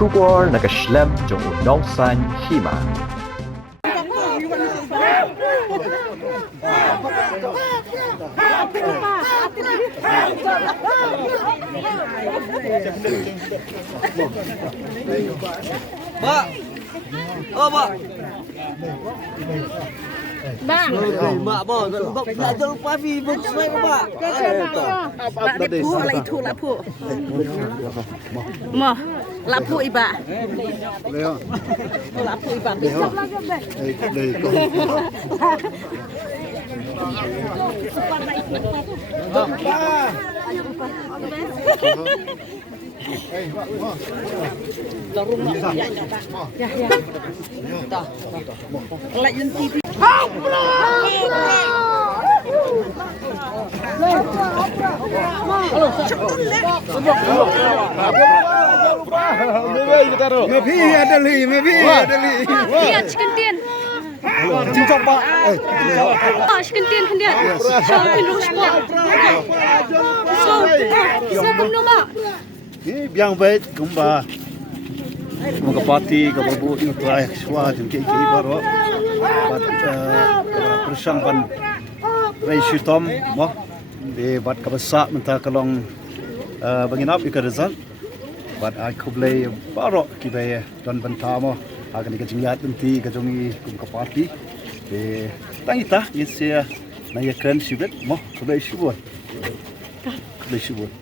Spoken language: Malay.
出国那个 Schlemm 中有脑山戏嘛。Pak. Oh, Pak. Bang. Mak, Pak. Tak lupa Facebook saya, Pak. Bak lapu lah itu lapu. Mo, lapu iba. Lapu iba. Ya, ya. Lại lên TV. Iya, chicken tian. Cincang Pak. Chicken tian kan dia. Shopping terus Pak. So, belum Pak. Biang baik kumba. Mga pati kababu yung try swat yung kiki baro. Bat persang pan ray shitom mo. Di bat kabasa menta kalong banginap ikarazan. Bat ay kublay baro kibay don bantamo. Akan ikajingyat nanti kajongi kum kapati. Di tangita yesya na yakan sibet mo kublay shubon. Kublay shubon.